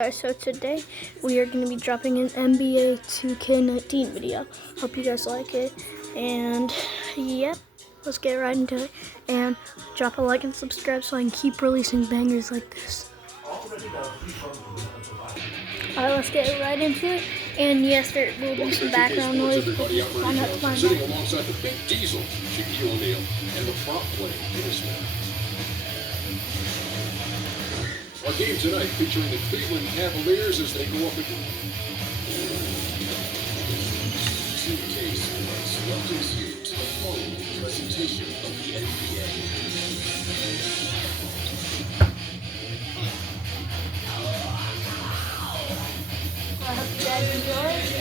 So today we are going to be dropping an NBA 2K19 video. Hope you guys like it. And yep, let's get right into it. And drop a like and subscribe so I can keep releasing bangers like this. Alright, let's get right into it. And yes, there will be some background noise. Sitting alongside the big diesel, Shaquille O'Neal, and the prop play, Peter Smith. Our game tonight featuring the Cleveland Cavaliers as they go up against Suitcase welcomes you to the following presentation of the NBA.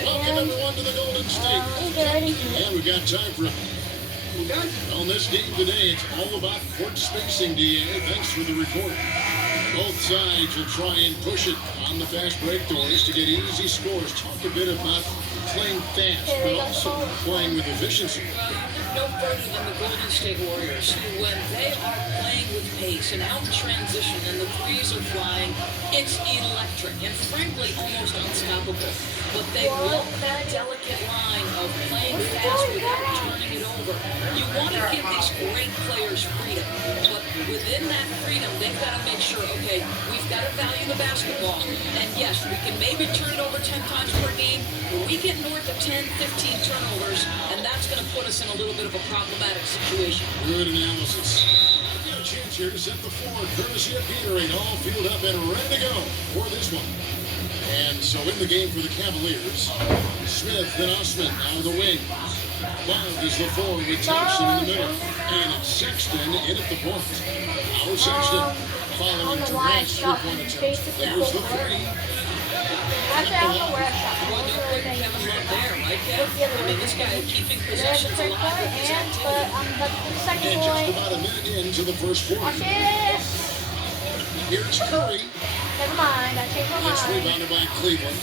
Welcome everyone to the Golden State. And we've got time for on this game today. It's all about court spacing, DA. Thanks for the report. Both sides will try and push it on the fast break doors to get easy scores. Talk a bit about playing fast, but also playing with efficiency. No further than the Golden State Warriors, who, when they are playing with pace and out in transition and the threes are flying, it's electric and frankly almost unstoppable. But they walk that delicate line of playing fast without turning it over. You want to give these great players freedom, but within that freedom, they've got to make sure, okay, we've got to value the basketball. And yes, we can maybe turn it over 10 times per game, but we get north of 10, 15 turnovers, and that's going to put us in a little bit of a problematic situation. Good analysis. We've got a chance here to set the floor, courtesy of Gatorade, all filled up and ready to go for this one. And so in the game for the Cavaliers, Smith and Osman out of the wing. Love is the forward with Thompson in the middle. And it's Sexton in at the point. Our Sexton following Durant's three-point attempt. There's the three. Actually, I don't know where I shot. Well, no quick Kevin Love there, right, Kev? I mean, this guy keeping possessions alive with his activity. And just about a minute into the first quarter. Here's Curry. Never mind, I changed my It's mind. rebounded by Cleveland.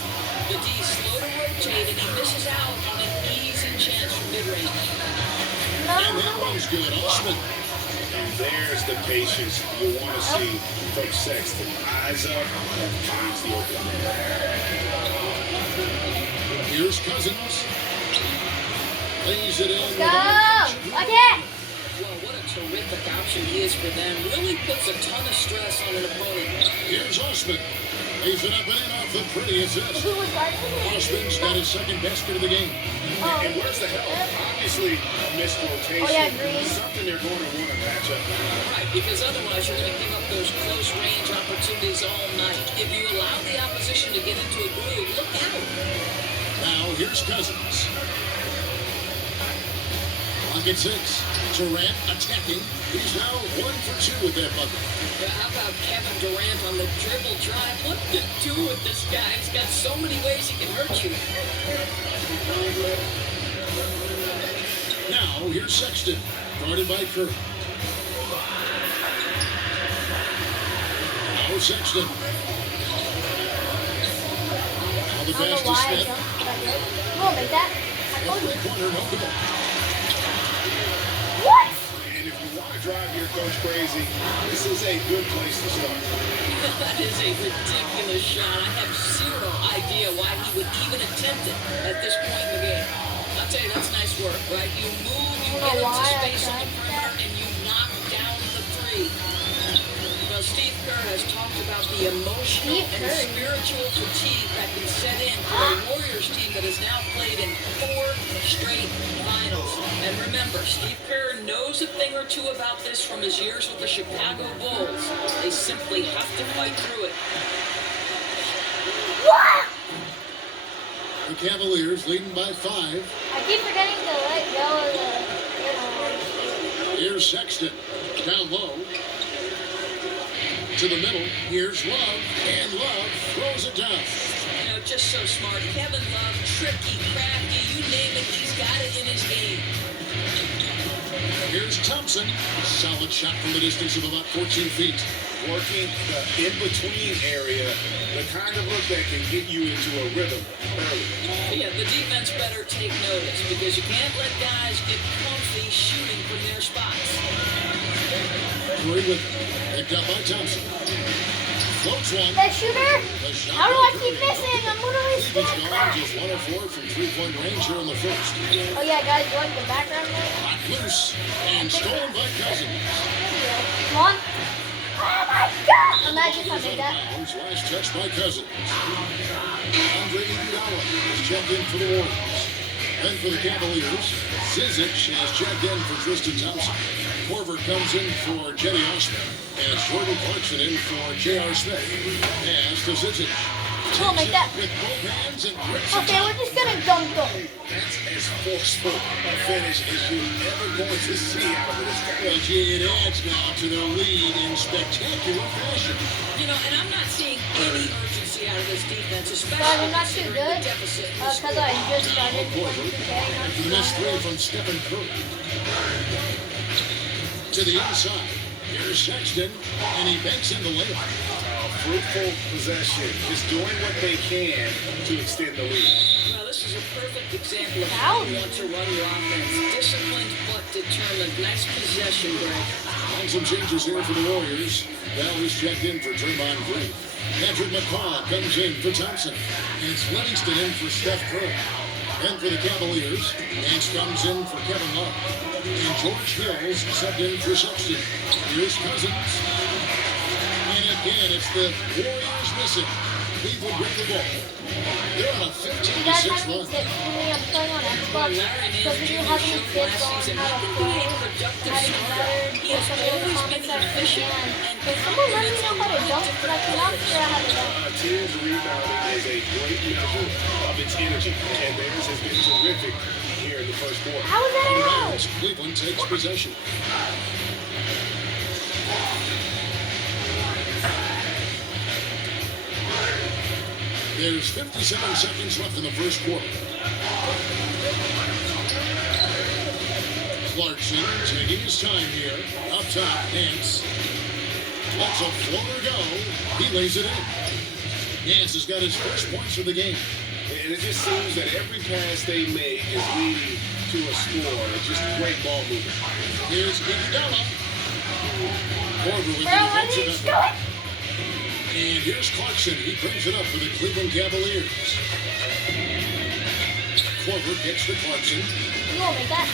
The D slow to rotate, and he misses out on an easy chance for mid-range. And that one's good. Osman. And there's the patience you want to see from Sexton. Eyes up and finds the open man. Here's Cousins. Lays it in. Go! Again! Well, what a terrific option he is for them. Really puts a ton of stress on an opponent. Here's Osman. Lays it up and in off the pretty assist. Who was guarding him? Osman's got his second basket of the game. And where's the help? Obviously, a missed rotation. Oh, yeah, Green. Something they're going to want to match up. Right, because otherwise you're going to give up those close range opportunities all night. If you allow the opposition to get into a groove, look out. Now here's Cousins. Clock at 6. Durant attacking. He's now 1 for 2 with that bucket. How about Kevin Durant on the dribble drive? What to do with this guy? He's got so many ways he can hurt you. Now here's Sexton. Guarded by Curry. Now Sexton. Now the I don't pass know to why I Smith. jumped like that. You won't make that. I told you. Three-pointer, no good. What? And if you want to drive your coach crazy, this is a good place to start. That is a ridiculous shot. I have zero idea why he would even attempt it at this point in the game. I'll tell you, that's nice work, right? You move, you get into space on the perimeter, and you knock down the three. Well, Steve Kerr has talked about the emotional and spiritual fatigue that can set in for a Warriors team that has now played in 4 straight finals. And remember, Steve Kerr knows a thing or two about this from his years with the Chicago Bulls. They simply have to fight through it. What? The Cavaliers leading by 5. I keep forgetting to let go of the, Here's Sexton. Down low. To the middle. Here's Love. And Love throws it down. You know, just so smart. Kevin Love, tricky, crafty, you name it, he's got it in his game. Here's Thompson. Solid shot from the distance of about 14 feet. Working the in-between area, the kind of look that can get you into a rhythm early. Yeah, the defense better take notice because you can't let guys get comfy shooting from their spots. Curry with it. Picked up by Thompson. Floats one. That shooter? The shot How do by I keep Curry. missing? I'm literally Cleveland's spinning. gone just 1 of 4 from three-point range here in the first. Oh yeah, guys, you like the background noise? Hot loose and stolen by Cousins. Come on. Oh my God! Imagine if I made that. Bounds, last touch by Cousins. Andre Iguodala is checked in for the Warriors. Then for the Cavaliers, Zizic has checked in for Tristan Thompson. Korver comes in for Jetty Osman. And Jordan Clarkson in for J.R. Smith. Pass to Zizic. Come on, make that. With both hands and rips it Okay, up. we're just gonna dunk them. That's as forceful a finish as you're ever going to see out of this guy. Well, gee, it adds now to their lead in spectacular fashion. You know, and I'm not seeing any urgency out of this defense, especially Guys, I'm not too considering good. the deficit in the Because score. I just started Korver. playing 2K. Not After too the missed three good. from Stephen Curry. To the inside. Here's Sexton, and he banks in the layup. Fruitful possession, just doing what they can to extend the lead. Well, this is a perfect example of how you want to run your offense. Disciplined but determined. Nice possession, Greg. And some changes here for the Warriors. Bell is checked in for Draymond Green. Patrick McCaw comes in for Thompson. And it's Livingston in for Steph Curry. Then for the Cavaliers, Nance comes in for Kevin Love. And George Hills subbed in for Sexton. Here's Cousins. And again, it's the Warriors missing. Cleveland with the ball. They're on a You guys 15-6 have any run. tips for me? I'm playing on Xbox. So if you have any tips on how to play, how to get better, put some in the comment section. And can someone let me know how to dunk? Because I cannot figure out how to dunk. Team's rebounding is a great measure of its energy, and theirs has been terrific here in the first quarter. How is that out? As Cleveland takes possession. There's 57 seconds left in the first quarter. Clarkson taking his time here. Up top, Nance. Lets a floater go. He lays it in. Nance has got his first points of the game. And it just seems that every pass they make is leading to a score. Just great ball movement. Here's Iguodala. Korver with Bro, the let me defensive do effort. it. And here's Clarkson. He brings it up for the Cleveland Cavaliers. Korver gets to Clarkson. You won't make that.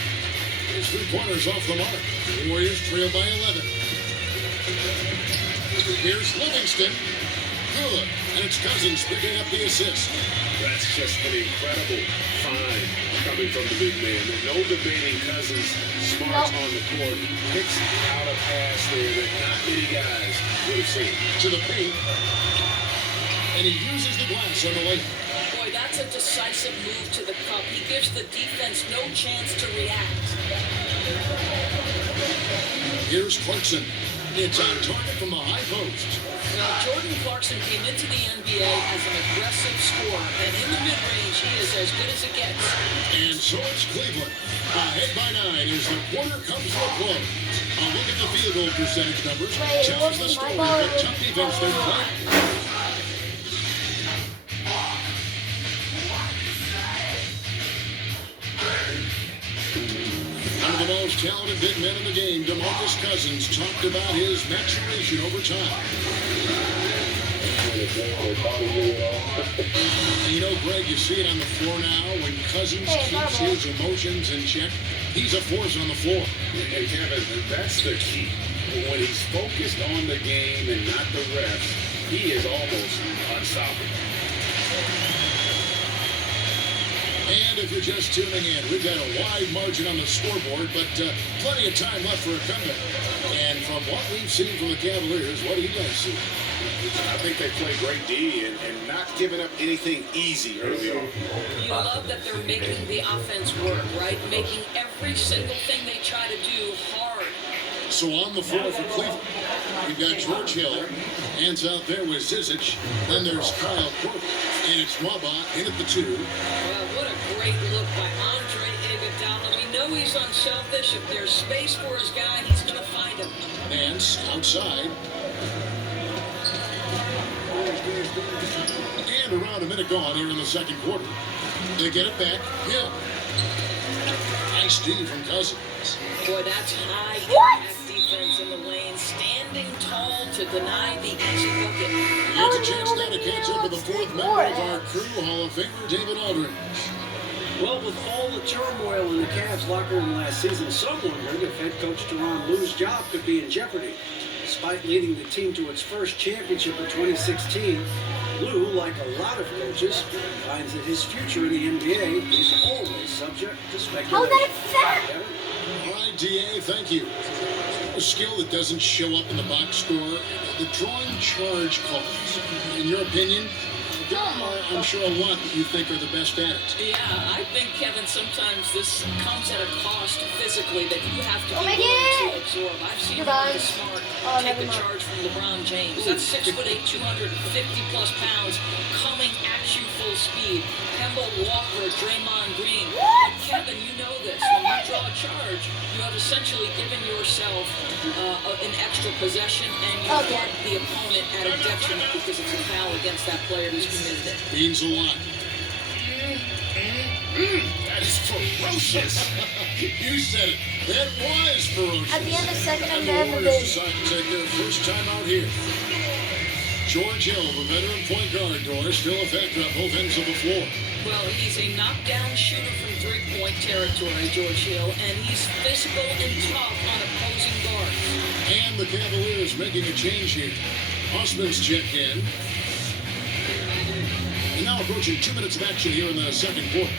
His 3 pointers off the mark. The Warriors trail by 11. Here's Livingston. Good. And it's Cousins picking up the assist. That's just an incredible find coming from the big man. No debating Cousins' smarts on the court. Picks out a pass there that not many guys would have seen. To the paint. And he uses the glass on the layup. Boy, that's a decisive move to the cup. He gives the defense no chance to react. Here's Clarkson. It's on target from the high post. Now, Jordan Clarkson came into the NBA as an aggressive scorer, and in the mid-range, he is as good as it gets. And so it's Cleveland. Ahead by 9 as the quarter comes to a close. A look at the field goal percentage numbers. Wait, it Tells the wasn't my story ball, of it the was tough defense they're playing. One of the most talented big men in the game, DeMarcus Cousins, talked about his maturation over time. And you know, Greg, you see it on the floor now. When Cousins keeps his emotions in check, he's a force on the floor. And Kevin, that's the key. When he's focused on the game and not the refs, he is almost unstoppable. And if you're just tuning in, we've got a wide margin on the scoreboard, but plenty of time left for a comeback. And from what we've seen from the Cavaliers, what do you guys see? I think they play great D and not giving up anything easy early on. You love that they're making the offense work, right? Making every single thing they try to do hard. So on the floor for Cleveland, we've got George Hill, hands out there with Zizic. Then there's Kyle Korver, and it's Waba in at the 2. Well, what a great look by Andre Iguodala. We know he's unselfish. If there's space for his guy, he's going to find him. Nance outside. And around a minute gone here in the second quarter. They get it back. Hill. Nice D from Cousins. Boy, that's high impact defense in the lane. Standing tall to to deny the easy bucket. It's a chance now to catch up with the fourth member of our crew, Hall of Famer David Aldridge. Well, with all the turmoil in the Cavs locker room last season, some wondered if head coach Tyronn Lue's job could be in jeopardy. Despite leading the team to its first championship in 2016, Lue, like a lot of coaches, finds that his future in the NBA is always subject to speculation. How is that fair? All right, DA, thank you. A skill that doesn't show up in the box score, the drawing charge calls. In your opinion, there are, I'm sure, a lot that you think are the best at it. Yeah, I think, Kevin, sometimes this comes at a cost physically that you have to be my willing God. to absorb. I've seen Goodbye. Marcus Smart take never the mind. charge from LeBron James. That's 6'8", 250-plus pounds coming at you full speed. Kemba Walker, Draymond Green. But Kevin, you know this. When you draw a charge, you have essentially given yourself an extra possession, and you put the opponent at a detriment because it's a foul against that player who's committed it. Means a lot. That is ferocious. You said it. That was ferocious. At the end of second And and the half of Warriors the decide to take their first time out here. George Hill, the veteran point guard, Doris, still a factor on both ends of the floor. Well, he's a knockdown shooter from three-point territory, George Hill, and he's physical and tough on opposing guards. And the Cavaliers making a change here. Osman's checked in. And now approaching 2 minutes of action here in the second quarter.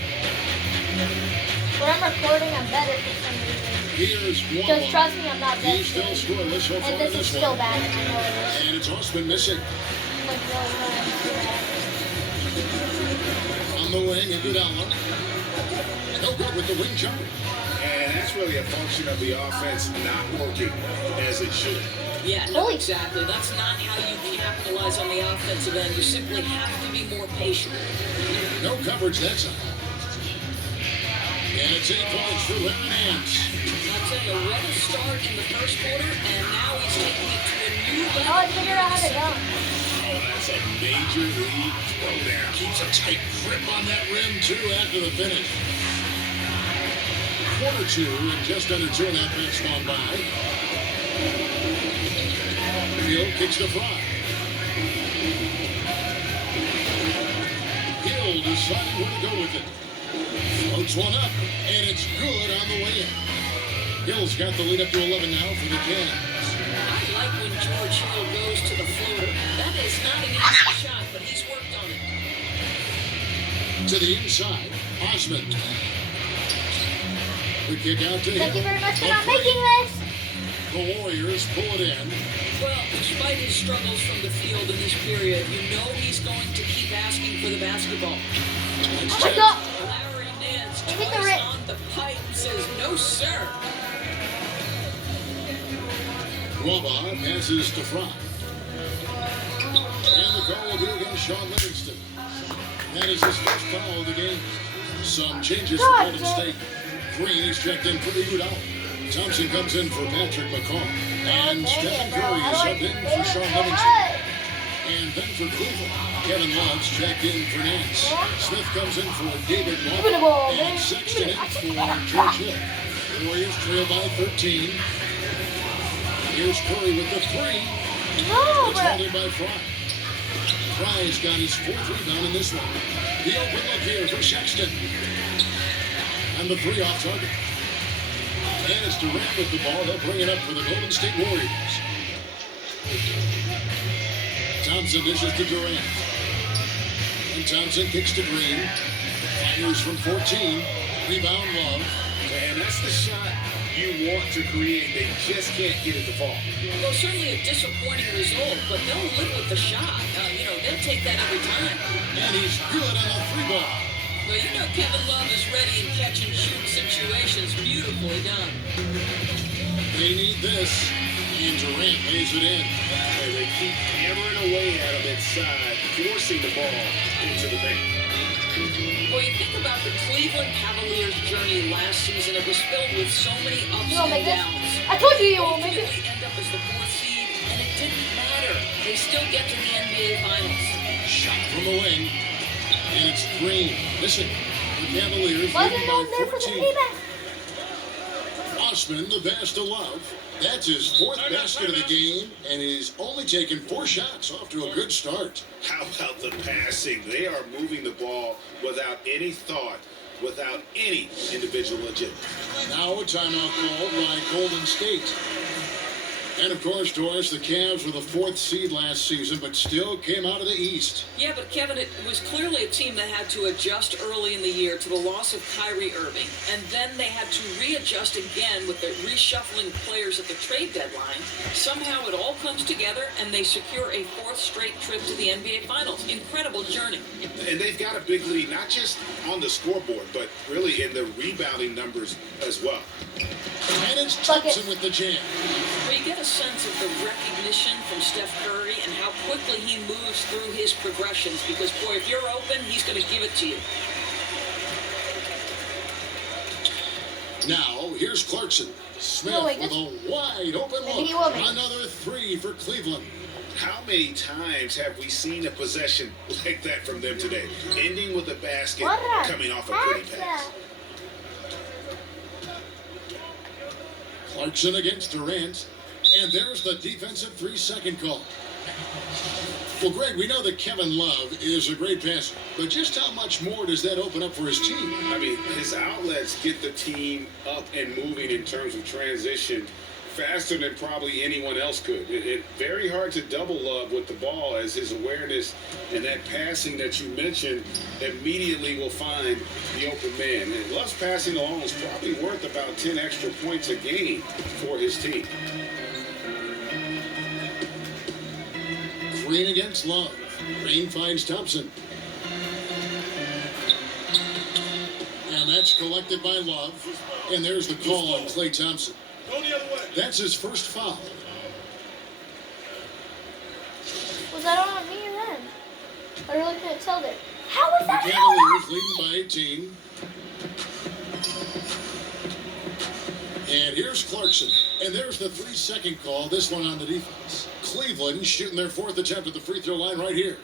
When I'm recording, I'm better for some reason. Here's Because Walla. trust me, I'm not that He's still good. scoreless so far And in this is this still one. bad, and I know it is. And it's Osman missing. I'm like really bad. On the wing, Iguodala. No good with the wing jumper. And that's really a function of the offense not working as it should. Yeah, no, Holy- exactly. That's not how you capitalize on the offensive end. You simply have to be more patient. No coverage that side. And it's 8 points for Larry Nance. I'll tell you, what a start in the first quarter, and now he's taking it to a new level. Now I figured out how to dunk. Oh, that's a major league throwdown. Keeps a tight grip on that rim, too, after the finish. Quarter two, and just under 2.5 minutes gone by. Hill kicks the fly. Hill deciding where to go with it. Floats one up, and it's good on the way in. Hill's got the lead up to 11 now for the Cavs. I like when George Hill goes to the floater. That is not an easy shot, but he's worked on it. To the inside, Osman. The kick out to Thank you Hill. very much for The not three. making this. The Warriors pull it in. Well, despite his struggles from the field in this period, you know he's going to keep asking for the basketball. It's Oh my checked. god. Larry Nance Hit the twice rim. on the pipe says, no, sir. Waba passes to Fry. And the call will be against Sean Livingston. That is his first foul of the game. Some changes for God, Golden Jay. State. Green is checked in for Iguodala. Thompson comes in for Patrick McCaw. And Dang Stephen it, bro. Curry How is do I subbed in keep for hitting Sean so Livingston. much? And then for Cleveland, Kevin Love's checked in for Nance. Smith comes in for David Give me the Moore. ball, And man. Sexton in Give for me the- George Hill. The Warriors trail by 13. Here's Curry with the three. No, It's bro. held in by Fry. Fry's got his fourth rebound in this one. The open look here for Sexton. And the three off target. And it's Durant with the ball. They'll bring it up for the Golden State Warriors. Thompson dishes to Durant. And Thompson kicks to Green. Fires from 14. Rebound Love. And that's the shot you want to create. They just can't get it to fall. Well, certainly a disappointing result, but they'll live with the shot. They'll take that every time. And he's good on the three ball. Well, you know Kevin Love is ready in catch-and-shoot situations. Beautifully done. They need this. And Durant lays it in. And they keep hammering away at him inside, forcing the ball into the paint. Well, you think about the Cleveland Cavaliers' journey last season. It was filled with so many ups You won't and make this? downs. I told you you won't make it. Ultimately end up as the fourth seed, and it didn't matter. They still get to the NBA Finals. Shot from the wing. And it's Green. Listen, the Cavaliers Why leading did no by there for the 14. payback? Osman the pass to Love. That's his fourth basket of the game, and he's only taken 4 shots. Off to a good start. How about the passing? They are moving the ball without any thought, without any individual agenda. Now a timeout called by Golden State. And of course, Doris, the Cavs were the 4th seed last season, but still came out of the East. Yeah, but Kevin, it was clearly a team that had to adjust early in the year to the loss of Kyrie Irving, and then they had to readjust again with the reshuffling of players at the trade deadline. Somehow it all comes together, and they secure a 4th straight trip to the NBA Finals. Incredible journey. And they've got a big lead, not just on the scoreboard, but really in the rebounding numbers as well. And it's Thompson with the jam. Where you get a sense of the recognition from Steph Curry and how quickly he moves through his progressions, because, boy, if you're open, he's going to give it to you. Now, here's Clarkson. Smith with a wide open look. Another 3 for Cleveland. How many times have we seen a possession like that from them today? Ending with a basket, coming off a pretty pass. Clarkson against Durant. And there's the defensive 3-second call. Well, Greg, we know that Kevin Love is a great passer, but just how much more does that open up for his team? I mean, his outlets get the team up and moving in terms of transition faster than probably anyone else could. It's very hard to double Love with the ball, as his awareness and that passing that you mentioned immediately will find the open man. And Love's passing alone is probably worth about 10 extra points a game for his team. Green against Love. Green finds Thompson. And that's collected by Love. And there's the call on Klay Thompson. Go the other way. That's his first foul. Was that on me or them? Or are you looking at Tilden? How was The that Cavaliers leading by 18. And here's Clarkson. And there's the 3-second call, this one on the defense. Cleveland shooting their 4th attempt at the free throw line right here.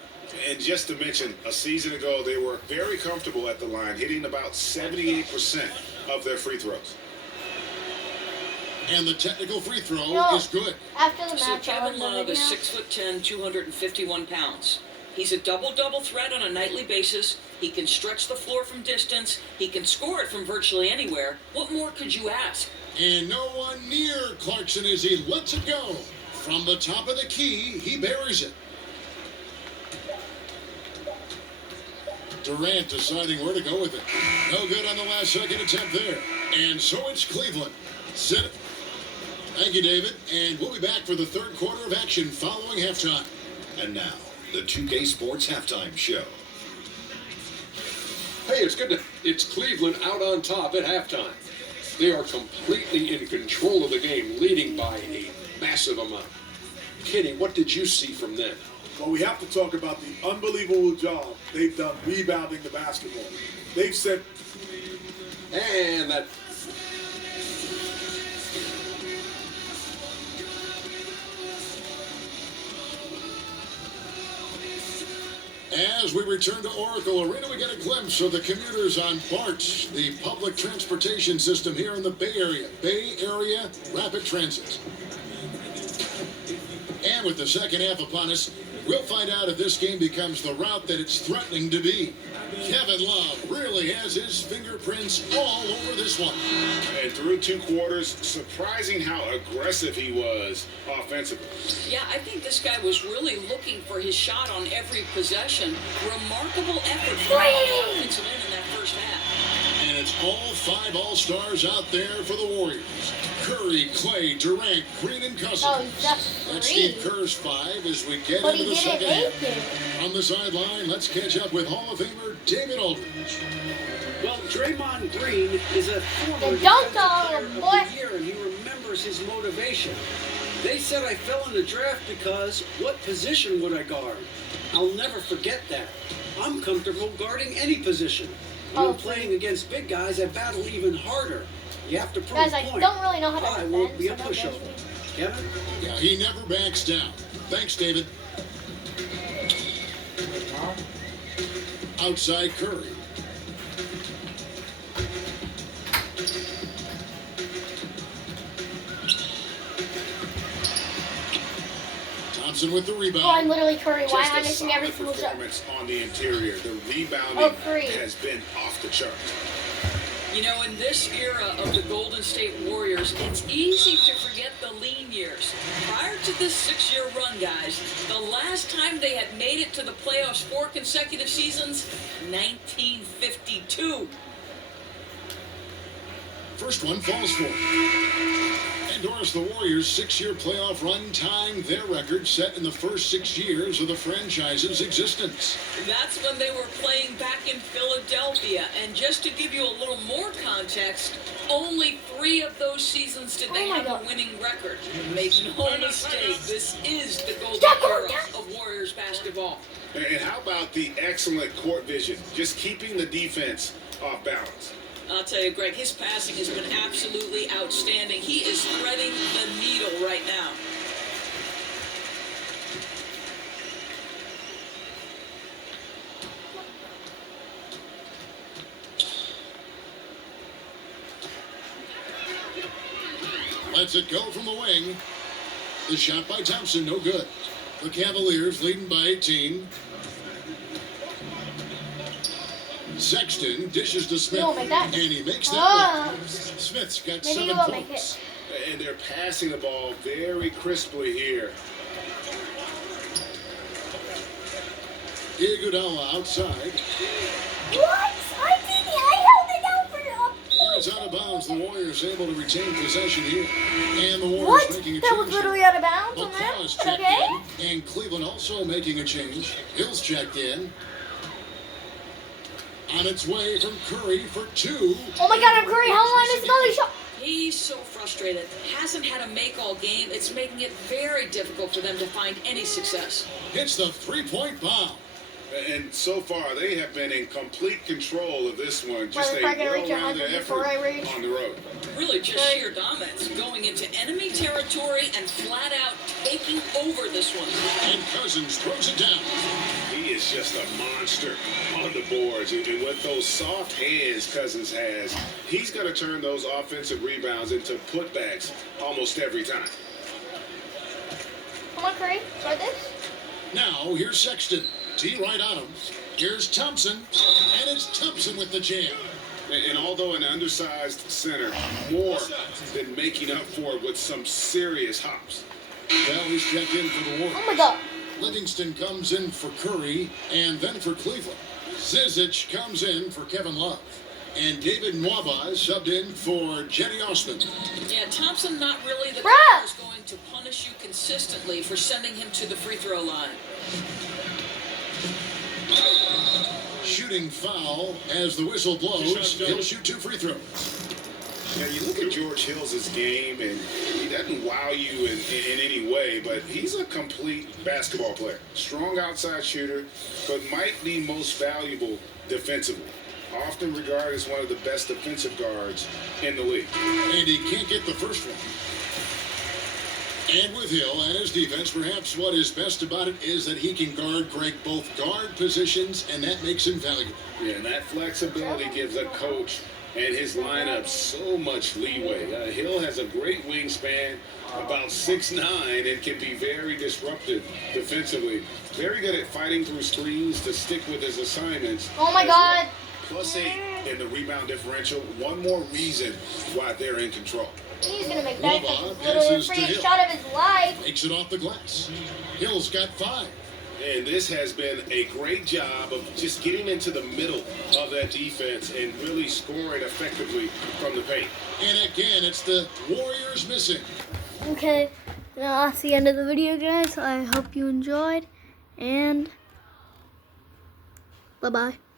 And just to mention, a season ago, they were very comfortable at the line, hitting about 78% of their free throws. And the technical free throw is good. After the match, So Kevin Love is 6'10", 251 pounds. He's a double-double threat on a nightly basis. He can stretch the floor from distance. He can score it from virtually anywhere. What more could you ask? And no one near Clarkson as he lets it go. From the top of the key, he buries it. Durant deciding where to go with it. No good on the last second attempt there. And so it's Cleveland. Sit it. Thank you, David. And we'll be back for the 3rd quarter of action following halftime. And now, the 2K Sports Halftime Show. Hey, it's Cleveland out on top at halftime. They are completely in control of the game, leading by a massive amount. Kenny, what did you see from them? Well, we have to talk about the unbelievable job they've done rebounding the basketball. They've set. And that. As we return to Oracle Arena, we get a glimpse of the commuters on BART, the public transportation system here in the Bay Area. Bay Area Rapid Transit. And with the second half upon us, we'll find out if this game becomes the route that it's threatening to be. Kevin Love really has his fingerprints all over this one. And through 2 quarters, surprising how aggressive he was offensively. Yeah, I think this guy was really looking for his shot on every possession. Remarkable effort from the offensive end in that first half. And it's all 5 All-Stars out there for the Warriors. Curry, Klay, Durant, Green, and Cousins. Oh, that's That's 3. Steve Kerr's 5 as we get But into he the didn't second make half. it. On the sideline, let's catch up with Hall of Famer David Aldridge. Well, Draymond Green is a former The dunk defensive on player him, of boy. the year, and he remembers his motivation. They said I fell in the draft because what position would I guard? I'll never forget that. I'm comfortable guarding any position. When I'm playing against big guys, I battle even harder. You have to prove Guys, I point. don't really know how to I defend, won't be so a don't judge pushover. me. Kevin? Yeah, he never backs down. Thanks, David. Outside Curry. Thompson with the rebound. Oh, I'm literally Curry. Why am I Just a missing every solid single shot? performance on the interior. The rebounding Oh, Curry. has been off the charts. You know, in this era of the Golden State Warriors, it's easy to forget the lean years. Prior to this 6-year run, guys, the last time they had made it to the playoffs 4 consecutive seasons, 1952. First one falls for him. And Doris, the Warriors' 6-year playoff run tying their record set in the first 6 years of the franchise's existence. That's when they were playing back in Philadelphia. And just to give you a little more context, only 3 of those seasons did they Oh my have God. a winning record. Make no mistake, this is the golden Stop going era down. of Warriors basketball. And how about the excellent court vision? Just keeping the defense off balance. I'll tell you, Greg, his passing has been absolutely outstanding. He is threading the needle right now. Lets it go from the wing. The shot by Thompson, no good. The Cavaliers leading by 18. Sexton dishes to Smith, You won't make that. and he makes that Oh. one. Smith's got Maybe 7 you won't make points. it. And they're passing the ball very crisply here. Iguodala outside. What? I held it down for a It's out of bounds. The Warriors able to retain possession here. And the Warriors What? making a That change. was literally out of bounds on McCaw is that? checked Okay. in. And Cleveland also making a change. Hill's checked in. On its way from Curry for 2. Oh my God, I'm Curry. How long is another shot? He's so frustrated. Hasn't had a make all game. It's making it very difficult for them to find any success. Hits the 3-point bomb. And so far, they have been in complete control of this one. Just Well, a if I can reach well-rounded 100 effort before I reach- on the road. Really just sheer dominance, going into enemy territory and flat out taking over this one. And Cousins throws it down. He is just a monster on the boards. And with those soft hands Cousins has, he's going to turn those offensive rebounds into putbacks almost every time. Come on, Curry. Try this. Now, here's Sexton. T right on him. Here's Thompson. And it's Thompson with the jam. And although an undersized center, more than making up for it with some serious hops. Valley's checked in for the Oh Warriors. my God. Livingston comes in for Curry and then for Cleveland. Zizic comes in for Kevin Love. And David Nwaba is subbed in for Jenny Osmond. Yeah, Thompson not really the Bruh. guy who's going to punish you consistently for sending him to the free throw line. Shooting foul as the whistle blows. He'll shoot 2 free throws. Now, you look at George Hill's game, and he doesn't wow you in any way, but he's a complete basketball player. Strong outside shooter, but might be most valuable defensively. Often regarded as one of the best defensive guards in the league. And he can't get the first one. And with Hill and his defense, perhaps what is best about it is that he can guard both guard positions, and that makes him valuable. Yeah, and that flexibility gives a coach and his lineup so much leeway. Hill has a great wingspan, about 6'9", and can be very disruptive defensively. Very good at fighting through screens to stick with his assignments. Oh my as well. God. +8 in the rebound differential. One more reason why they're in control. He's gonna make that. Nwaba It's literally the passes to prettiest Hill. shot of his life. Makes it off the glass. Hill's got 5. And this has been a great job of just getting into the middle of that defense and really scoring effectively from the paint. And again, it's the Warriors missing. Okay, now that's the end of the video, guys. I hope you enjoyed, and bye-bye.